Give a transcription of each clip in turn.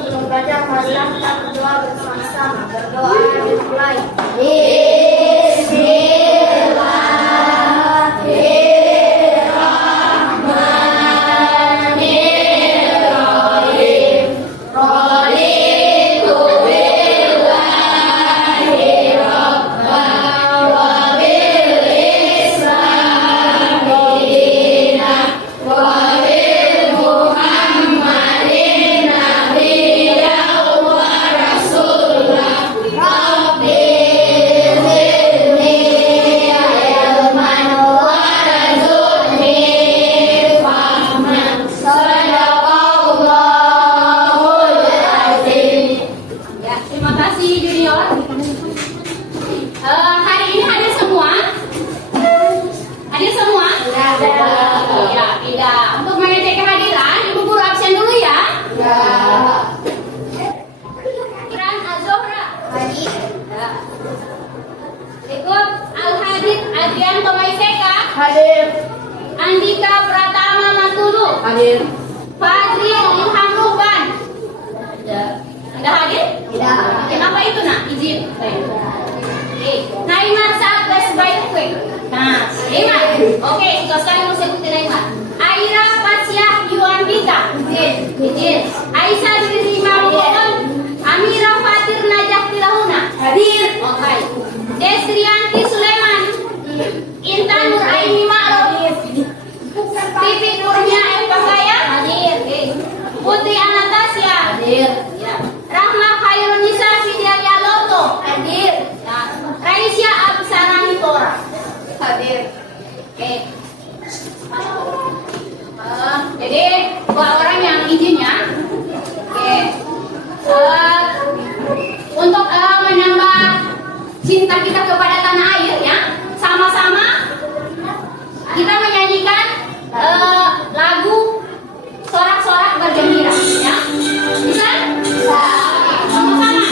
sebelum belajar marilah kita berdoa bersama-sama. Berdoa dimulai. Hari ini hadir semua? Hadir semua? Ya, tidak. Untuk mengecek kehadiran, Ibu Guru absen dulu ya. Kiran Azohra. Hadir. Berikut Al-Hadid Adrian Tomaiseka. Hadir. Andika Pratama Mantulu. Hadir. Fadri Ilham Ruban. Tidak hadir? Tidak. Kenapa itu nak? Izin. Naiman saat baik quick. Nah, Naiman. Oke, sekali mau sebutin Naiman. Aira Fatsiah Yuandita. Izin. Aisyah diterima Rukun. Amira Fatir Najah Tilahuna. Hadir. Oke. Desrianti Sulaiman. Intan Nuraini Ma'ruf. Titik Kurnia M. Pasaya. Hadir. Putri Anastasia. Hadir. Ya. Rahma Khairun Nisa Fidiaya Loto. Hadir. Ya. Raisya Absarani Tora. Hadir. Oke. Jadi dua orang yang izin ya. Oke. Untuk menambah cinta kita kepada tanah air ya, sama-sama kita menyanyikan lagu Sorak-sorak bergembira ya. Bisa? Bisa. Sama-sama.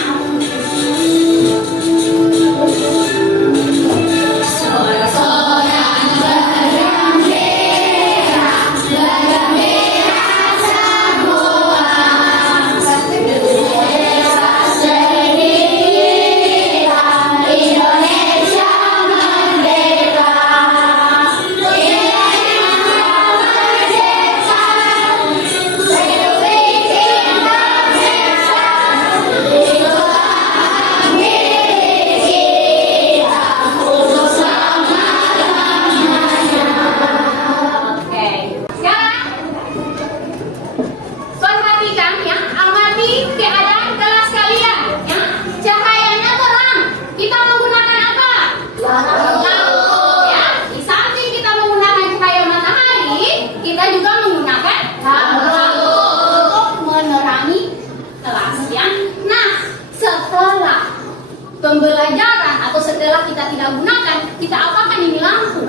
Pembelajaran atau setelah kita tidak gunakan, kita apakan ini lampu?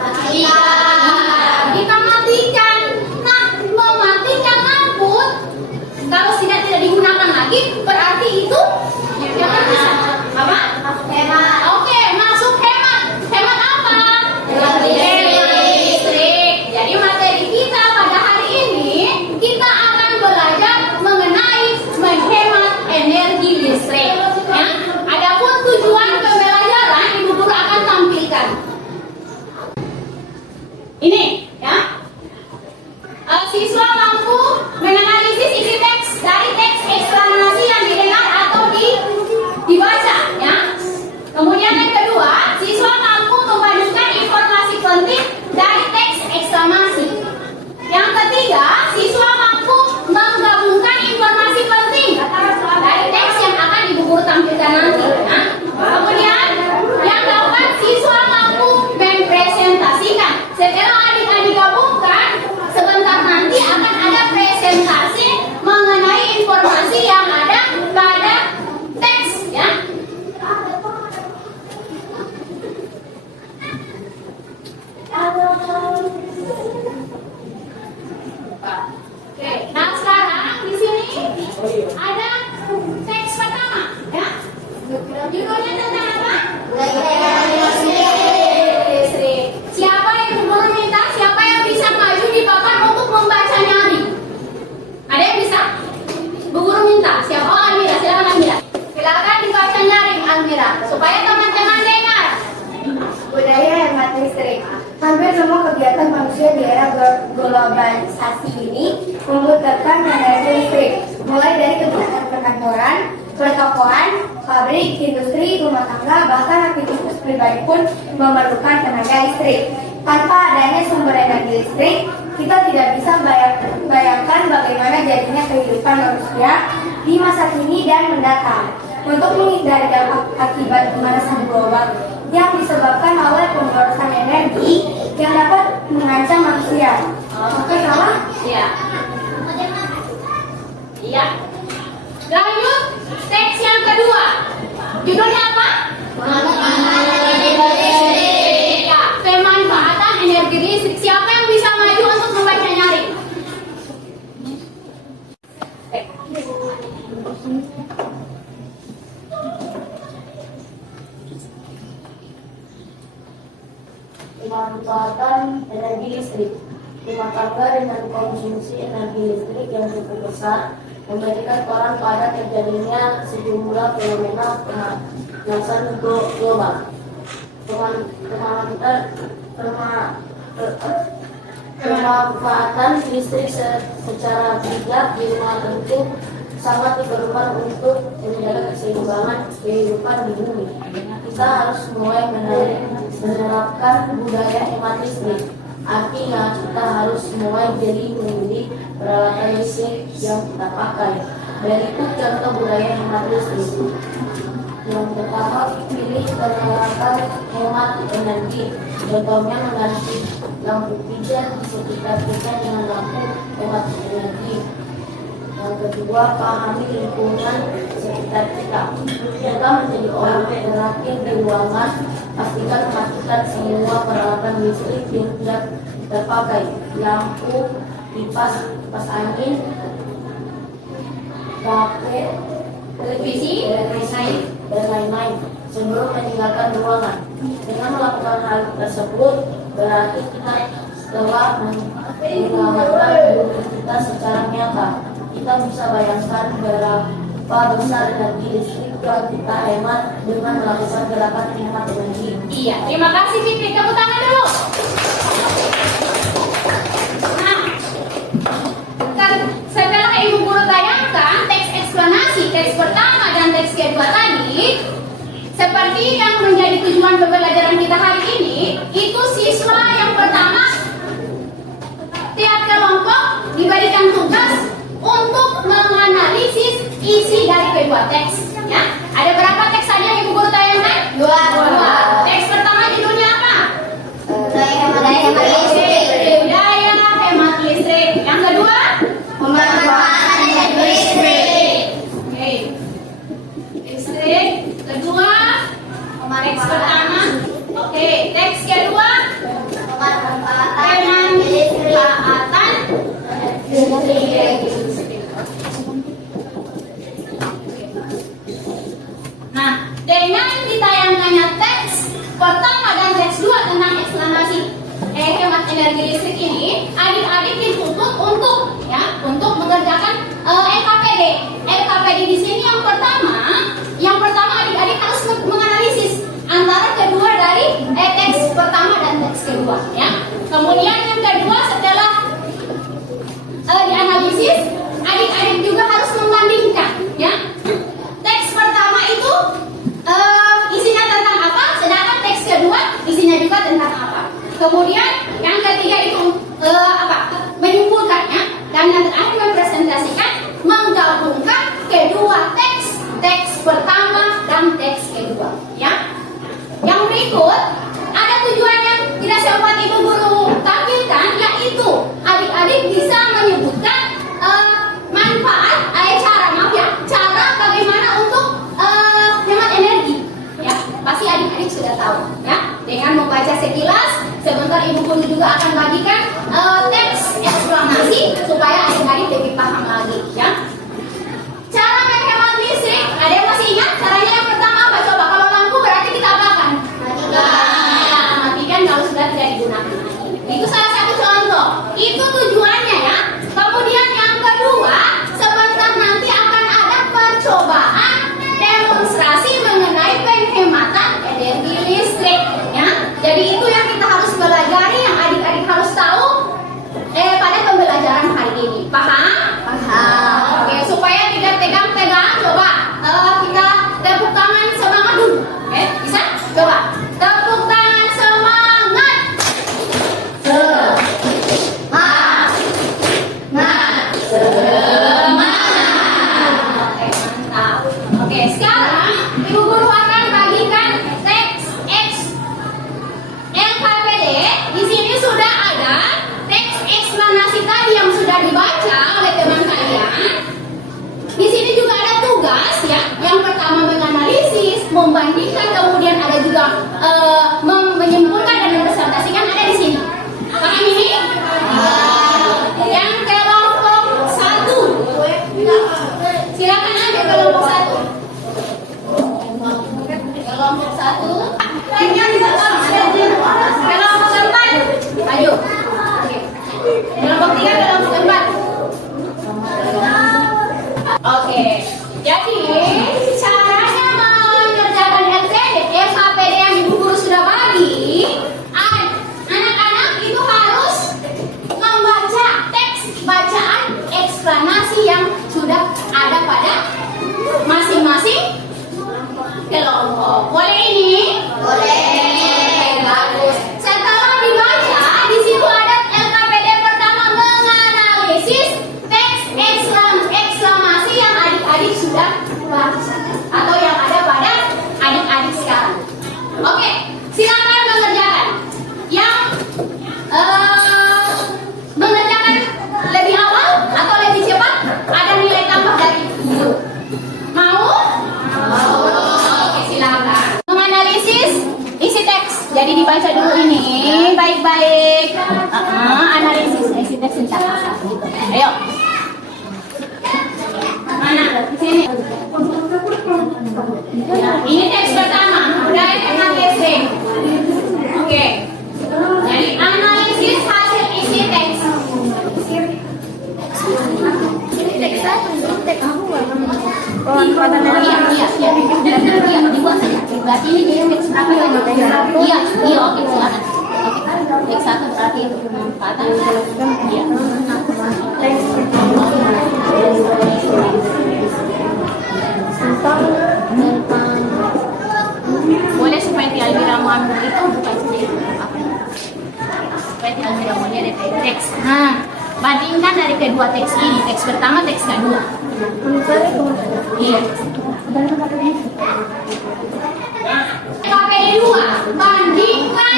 Kita matikan. Nah, mematikan lampu kalau tidak digunakan lagi, berarti itu jangan bisa. Apa? Hemat. Oke, masuk hemat. Hemat apa? Hemat listrik. Jadi materi kita pada hari ini kita akan belajar mengenai menghemat energi listrik. Ya. Adapun tujuan pembelajaran Ibu Guru akan tampilkan. Ini ya. Siswa mampu menganalisis isi teks dari teks eksplanasi yang didengar atau dibaca ya. Kemudian yang Ya, supaya teman-teman dengar. Budaya hemat listrik. Hampir semua kegiatan manusia di era globalisasi ini membutuhkan energi listrik, mulai dari kegiatan perkantoran, pertokoan, pabrik, industri, rumah tangga, bahkan aktivitas pribadi pun memerlukan tenaga listrik. Tanpa adanya sumber energi listrik, kita tidak bisa bayangkan bagaimana jadinya kehidupan manusia di masa kini dan mendatang. Untuk menghindari dampak akibat pemanasan global yang disebabkan oleh pemborosan energi yang dapat mengancam manusia. Oke, salah? Iya. Iya. Lanjut, teks yang kedua. Judulnya apa? Pemanfaatan energi listrik. Ya, pemanfaatan energi listrik. Siapa yang bisa maju untuk membaca nyaring? Pemanfaatan energi listrik. Rumah tangga dengan konsumsi energi listrik yang cukup besar memberikan peran pada terjadinya sejumlah fenomena pemanasan global. Pemanfaatan listrik secara bijak di rumah tentu sangat diperlukan untuk menjaga keseimbangan kehidupan di bumi. Kita harus mulai menerapkan budaya hemat listrik. Artinya kita harus mulai jadi membeli peralatan listrik yang kita pakai. Berikut contoh budaya hemat listrik. Yang pertama, pilih peralatan hemat energi. Contohnya mengganti lampu pijar di sekitar kita dengan lampu hemat energi. Yang kedua, pahami lingkungan sekitar kita. Kita menjadi orang terakhir di ruangan. Pastikan mematikan semua peralatan listrik yang tidak terpakai, lampu, kipas angin, HP, televisi, dan lain-lain sebelum meninggalkan ruangan. Dengan melakukan hal tersebut, berarti kita telah menyelamatkan hidup kita secara nyata. Kita bisa bayangkan berapa besar energi listrik yang kita hemat dengan melakukan gerakan hemat energi. Iya, terima kasih Fitri. Tepuk tangan dulu. Nah, setelah Ibu Guru tayangkan teks eksplanasi, teks pertama dan teks kedua tadi, seperti yang menjadi tujuan pembelajaran kita hari ini, itu siswa yang pertama tiap kelompok diberikan tugas untuk menganalisis isi dari kedua teks. Ya, ada berapa teks saja Ibu Guru tayangkan? Dua. Teks pertama judulnya apa? Budaya hemat listrik. Budaya hemat listrik. Yang kedua? Pemanfaatan energi listrik. Oke. Listrik. Kedua? Teks pertama. Oke. Teks kedua? Pemanfaatan energi listrik. Nah, dengan ditayangkannya teks pertama dan teks 2 tentang eksplanasi hemat energi listrik ini, adik-adik dituntut untuk mengerjakan LKPD. LKPD di sini yang pertama adik-adik harus menganalisis antara kedua dari teks pertama dan teks kedua, ya. Kemudian yang kedua setelah dianalisis, adik-adik juga harus membandingkan, ya. Teks pertama itu isinya tentang apa, sedangkan teks kedua isinya juga tentang apa. Kemudian yang ketiga itu menyimpulkannya, dan yang terakhir mempresentasikan, menggabungkan kedua teks pertama dan teks kedua, ya. Yang berikut ada tujuan yang tidak sempat Ibu Guru tampilkan, yaitu adik-adik bisa menyebutkan cara bagaimana untuk hemat energi, ya. Pasti adik-adik sudah tahu, ya. Dengan membaca sekilas, sebentar Ibu Guru juga akan bagikan teks eksplanasi supaya adik-adik lebih paham lagi, ya. Cara menghemat listrik, ada yang masih ingat caranya? Yang pertama apa? Coba, kalau lampu berarti kita apakan? Matikan kalau sudah tidak digunakan. Itu salah satu contoh. Itu tujuannya, ya. Kemudian yang kedua, sebentar nanti akan ada percobaan demonstrasi mengenai penghemat belajar bahasa atau yang ada pada adik-adik sekarang. Oke, silakan mengerjakan. Yang mengerjakan lebih awal atau lebih cepat ada nilai tambah dari you. Mau? Mau. Oke, silakan. Menganalisis isi teks. Jadi dibaca dulu ini baik-baik. Analisis isi teks tentang gitu. Ayo. Mana? Di sini. Ini teks pertama. Udah MATC. Oke. Jadi analisis hasil isi teks. Ini teks saya, teks aku nggak Iya, dibuat saja. Berarti ini teks apa ya? Iya, oke, silakan. Teks 1 berarti untuk pemanfaatan. Iya. Boleh supaya di Almiramu itu bukan sendiri apa? Supaya di Almiramu ada teks. Nah, bandingkan dari kedua teks ini, teks pertama, teks kedua. Iya. KPD 2, bandingkan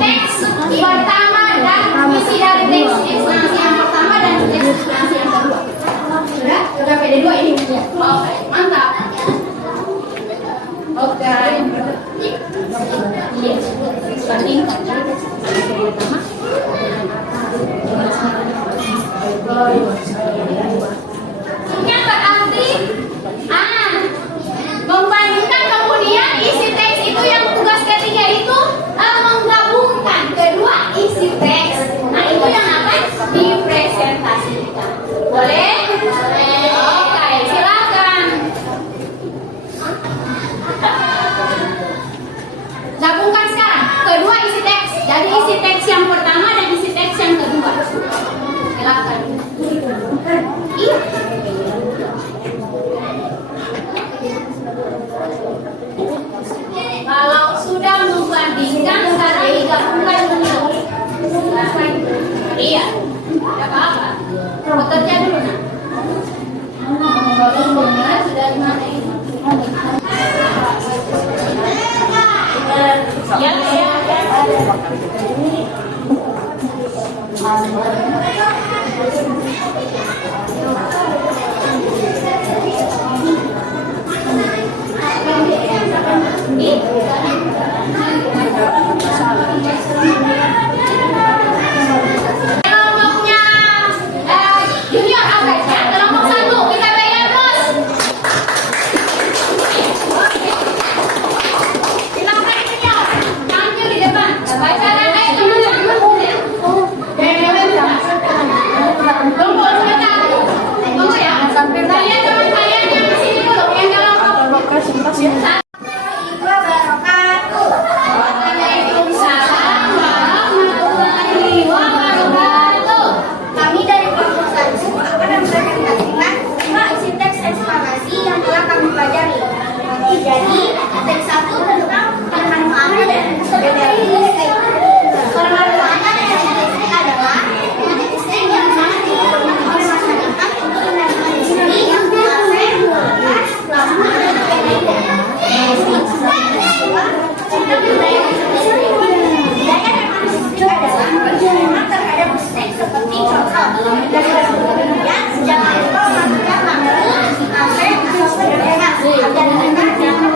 teks pertama dan isi dari teks eksplanasi yang pertama dan teks eksplanasi yang kedua. Sudah? KPD 2 ini. Oke, mantap. Oke. Iya. Bandingkan teks pertama. Yang berarti membandingkan kemudian isi teks itu yang tugas ketiga itu menggabungkan kedua isi teks. Nah itu yang akan dipresentasikan. Boleh? Oke, silakan. Gabungkan sekarang kedua isi teks. Jadi isi teks yang pertama dan isi teks yang kedua. Silakan. Iya. Kalau sudah membandingkan sekarang digabungkan dulu. Iya. Tidak apa-apa. Bekerja dulu nak. Kalau sudah di mana ini? Ya, ya. Kelompoknya junior apa ya? Kelompok 1 kita bayar bos. Silakan junior, tampil di depan. Bacakan teman-teman. Kelompok sebentar. Tunggu ya. Kalian teman kalian yang di sini dulu, yang kelompok. Waalaikumsalam warahmatullahi wabarakatuh. Kami dari kelompok 1 akan mempresentasikan 5 isi teks eksplanasi yang telah kami pelajari. Jadi, teks 1 tentang pemanfaatan dan dari listrik. Pemanfaatan dari listrik adalah listrik yang sangat dipermasalahkan untuk menaikkan listrik, AC, gas, plasma, dan lain-lain. Berguna terhadap listrik seperti contoh dan jangan lupa memasukkan lampu, AC, atau gas agar mereka dapat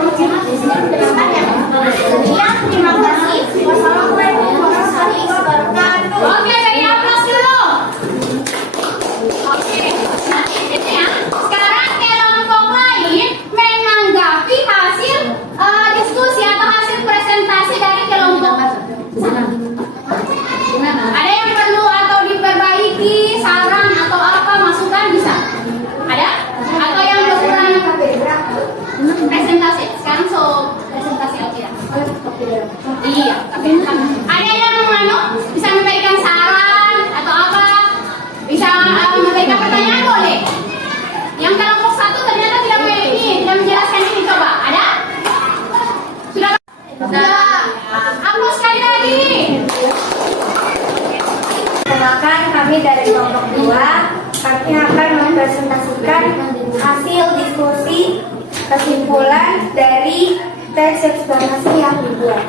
kesimpulan dari teks eksplanasi yang dibuat.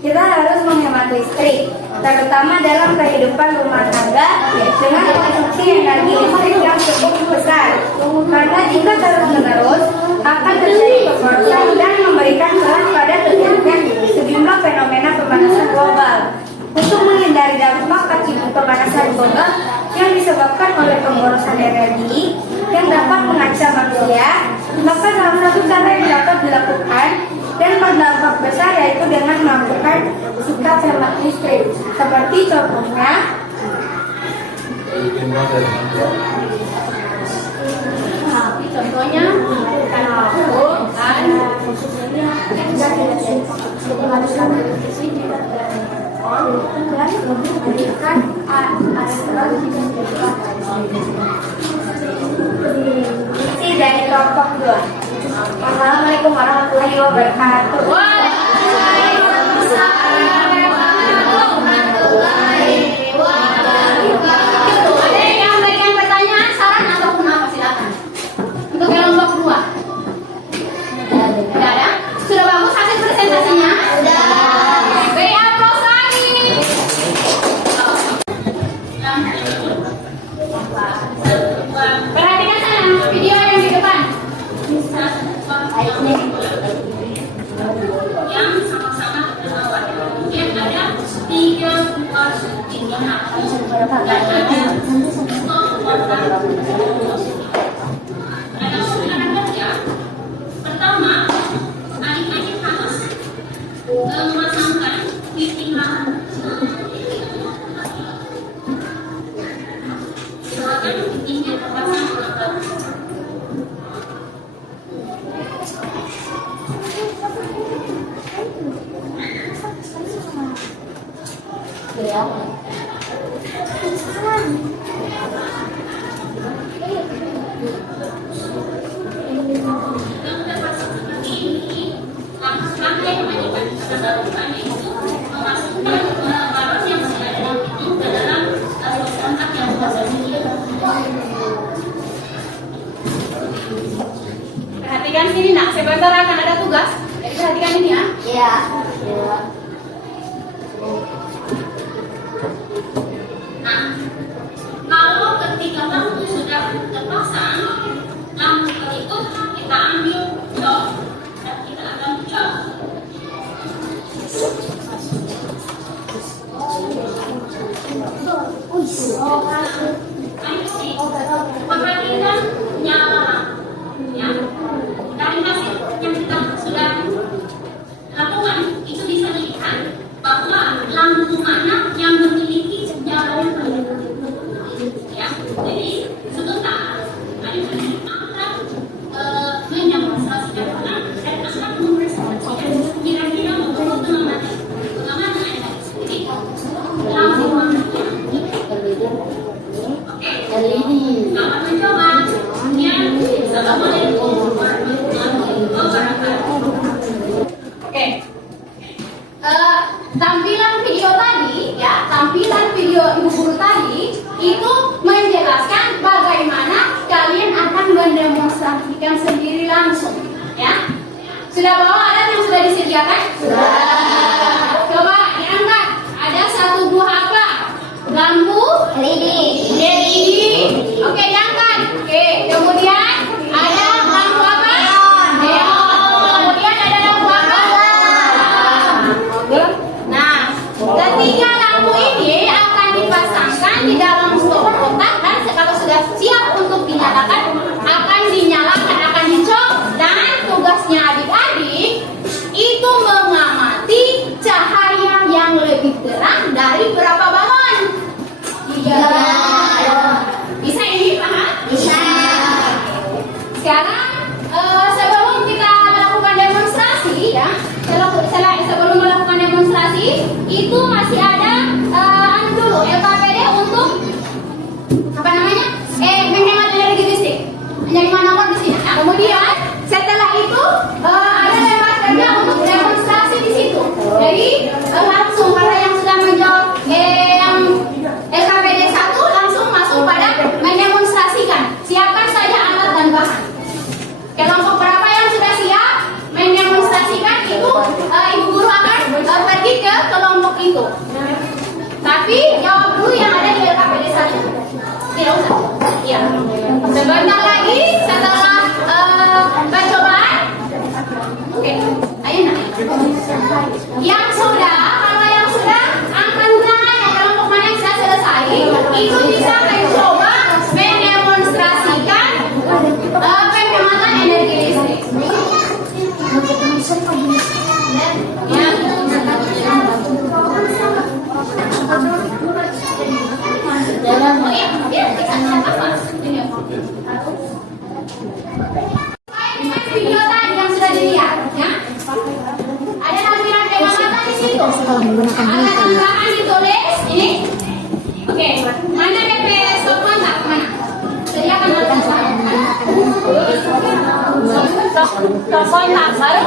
Kita harus menghemat listrik, terutama dalam kehidupan rumah tangga dengan konsumsi energi listrik yang cukup besar. Karena jika terus-menerus akan terjadi pemborosan dan memberikan celah pada terjadinya sejumlah fenomena pemanasan global. Untuk menghindari dampak akibat pemanasan global yang disebabkan oleh pemborosan energi yang dapat mengancam manusia, maka salah satu cara yang dapat dilakukan dan berdampak besar yaitu dengan melakukan sikap hemat listrik. Seperti contohnya, melakukan lampu dan memberikan isi dari kelompok 2. Assalamualaikum warahmatullahi wabarakatuh. Ada yang memberikan pertanyaan, saran ataupun apa, silakan. Untuk kelompok 2. Tidak ada? Sudah bagus hasil presentasinya? Sudah. Beri aplaus lagi. Perhatikan sana video yang di depan. Yang sama-sama terbawa. Kemudian ada 3 buah suntikan api dan ada ada silakan kerja. Pertama, adik-adik harus memasangkan titik lampu. Silakan titiknya terpasang rata. Perhatikan sini nak, sebentar akan ada tugas. Jadi perhatikan ini ya. Iya. Nah, kalau ketika lampu sudah terpasang, lampu itu kita ambil jok dan kita akan jok. Perhatikan nyala lampunya. Dari hasil yang kita sudah lakukan, itu bisa dilihat bahwa lampu mana yang memiliki nyala yang paling ya. Jadi sebentar adik-adik akan mendemonstrasikan dan akan mempresentasikan kira-kira untuk bagaimana adik-adik sendiri lampu mana LED. selamat mencoba. Ya, assalamualaikum warahmatullahi wabarakatuh. Oke. Tampilan video tadi ya, tampilan video ibu guru tadi itu menjelaskan bagaimana kalian akan mendemonstrasikan sendiri langsung ya. Sudah bawa alat yang sudah disediakan? Sudah. Coba diangkat. Ada 1 buah apa? Lampu LED. LED. Oke, diangkat. Oke, kemudian ada lampu apa? Neon. Kemudian ada lampu apa? Nah, ketiga lampu ini akan dipasangkan di dalam suatu kotak dan kalau sudah siap untuk dinyalakan akan dinyalakan, akan dicop dan tugasnya adik-adik itu mengamati cahaya yang lebih terang dari berapa balon? 3. Bisa ini paham? Bisa. Sekarang sebelum kita melakukan demonstrasi ya, sebelum melakukan demonstrasi itu masih ada dulu LKPD untuk apa namanya? Menghemat energi listrik. Menjadi nomor di sini. Nah, kemudian setelah itu ada lewat kerja untuk demonstrasi di situ. Jadi langsung para yang sudah menjawab yang LKPD 1 langsung masuk pada mendemonstrasikan. Siapkan saja alat kontak baru.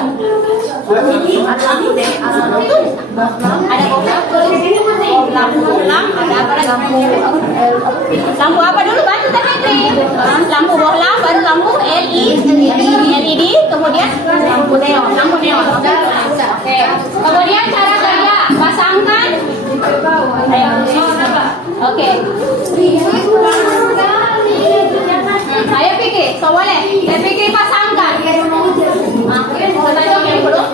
Ada lampu deh, ada lampu, ada apa lagi? Lampu apa dulu bantu Teh Fitri? Lampu bohlam, baru lampu LED, kemudian lampu neon. Oke. Kemudian cara kerja, pasangkan. Ayo. Oke. Ayo Piki, so boleh. Piki pasangkan. Oke, kita coba yang belum.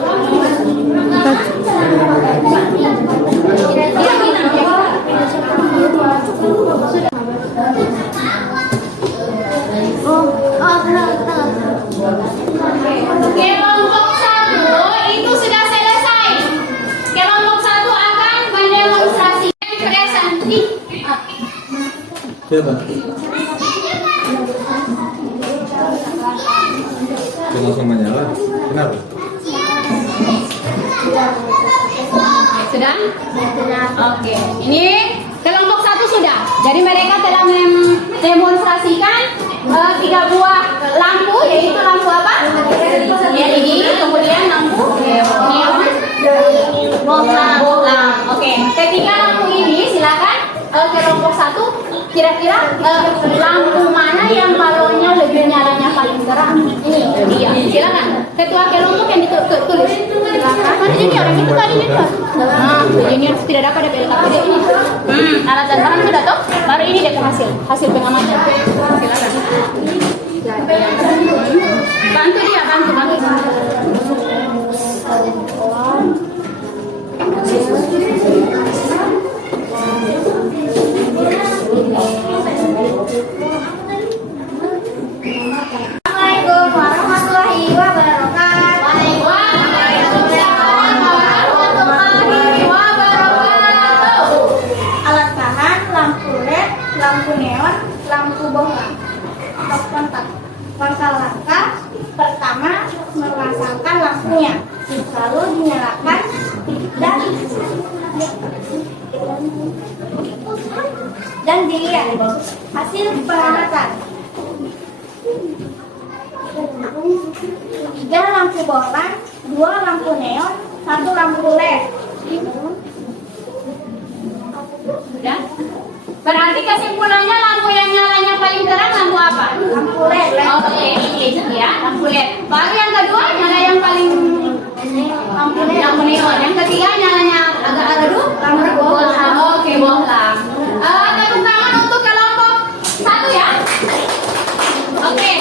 Kelompok 1 itu sudah selesai. Kelompok 1 akan mendemonstrasikan kreasi. Coba. Langsung menyala. Kenapa? Sudah? Oke. Ini kelompok 1 sudah. Jadi mereka telah mendemonstrasikan 3 buah lampu, yaitu lampu apa? LED, kemudian lampu neon, bohlam. Oke. Ketiga lampu ini silakan kelompok 1 kira-kira lampu mana yang balonnya lebih nyalanya paling terang? Ini dia. Silakan. Ketua kelompok yang ditulis. Silakan. Mana jadi orang itu tadi nih? Nah, ini tidak dapat DPLKPD ini. Alat dan bahan sudah toh? Baru ini DP hasil pengamatan. Silakan. Bantu dia, bantu. Assalamualaikum warahmatullahi wabarakatuh. Waalaikumsalam warahmatullahi wabarakatuh. Alat bahan, lampu LED, lampu neon, lampu bohlam. Stop kontak. Langkah-langkah pertama memasangkan lampunya, lalu dinyalakan dan dilihat hasil pengamatan. 3 lampu bohlam, 2 lampu neon, 1 lampu LED. Sudah? Berarti kesimpulannya lampu yang nyalanya paling terang lampu apa? Lampu LED. Oke, ini ya, lampu LED. Baru yang kedua nyala yang paling lampu neon. Yang ketiga nyalanya agak redup, lampu bohlam. Oke, bohlam. Tepuk tangan untuk kelompok 1 ya. Oke,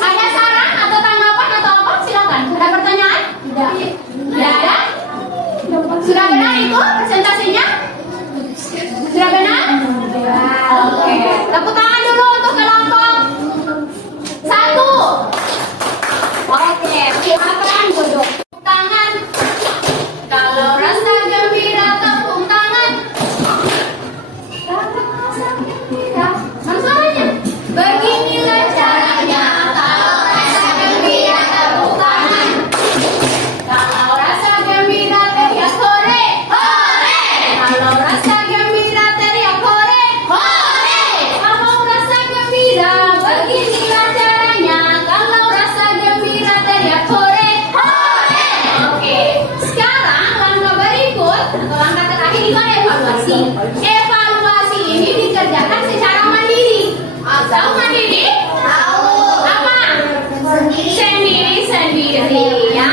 ada saran atau tanggapan atau apa? Silakan. Ada pertanyaan? Tidak. Tidak ada? Sudah benar itu presentasinya? Sudah benar? Oke. Tepuk tangan dulu untuk kelompok 1. Oke, silakan duduk. Tepuk tangan. Kalau rasa gembira tepuk tangan. Mana suaranya? Beginilah caranya. Kalau rasa gembira tepuk tangan. Kalau rasa gembira teriak hore, hore. Kalau rasa gembira teriak hore, hore. Kalau rasa gembira beginilah caranya. Kalau rasa gembira teriak hore, hore. Oke. Sekarang langkah berikut atau langkah terakhir itu ada evaluasi. Evaluasi ini dikerjakan secara mandiri. Tahu mandiri? Tahu. Apa? Sendiri ya.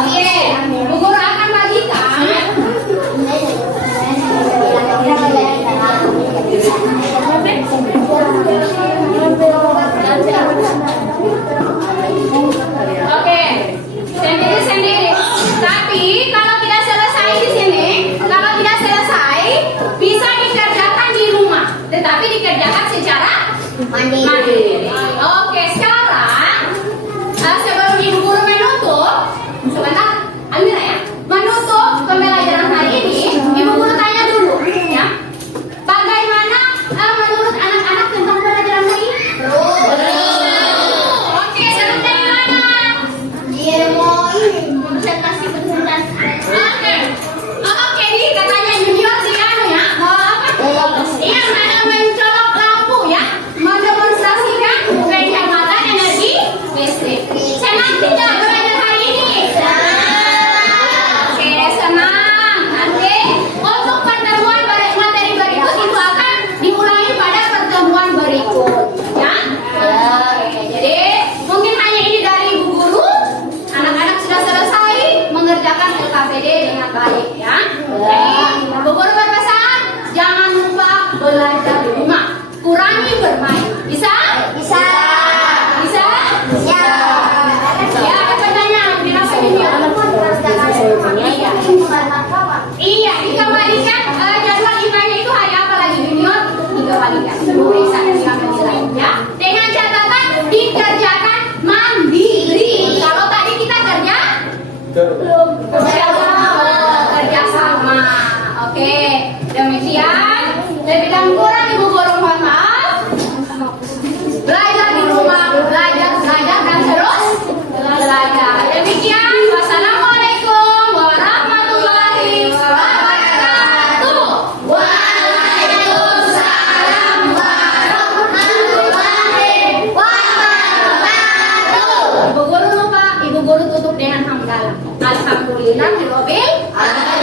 Oke. Bu Guru akan bagikan. Oke. Sendiri. Tapi kalau tidak selesai di sini, kalau tidak selesai bisa dikerjakan di rumah, tetapi dikerjakan secara mandiri. Oke, sekarang sebelum Ibu Guru menutup, sebentar, Almira ya, menutup pembelajaran hari ini, Ibu Guru tanya dulu, ya, bagaimana menurut anak-anak tentang pembelajaran hari ini? Oke, seru dari mana? Iya, mau Presentasi. Oke, ini katanya junior di anu ya, mau apa? Iya, ada mencolok lampu ya, mendemonstrasikan Berenang di mobil, anak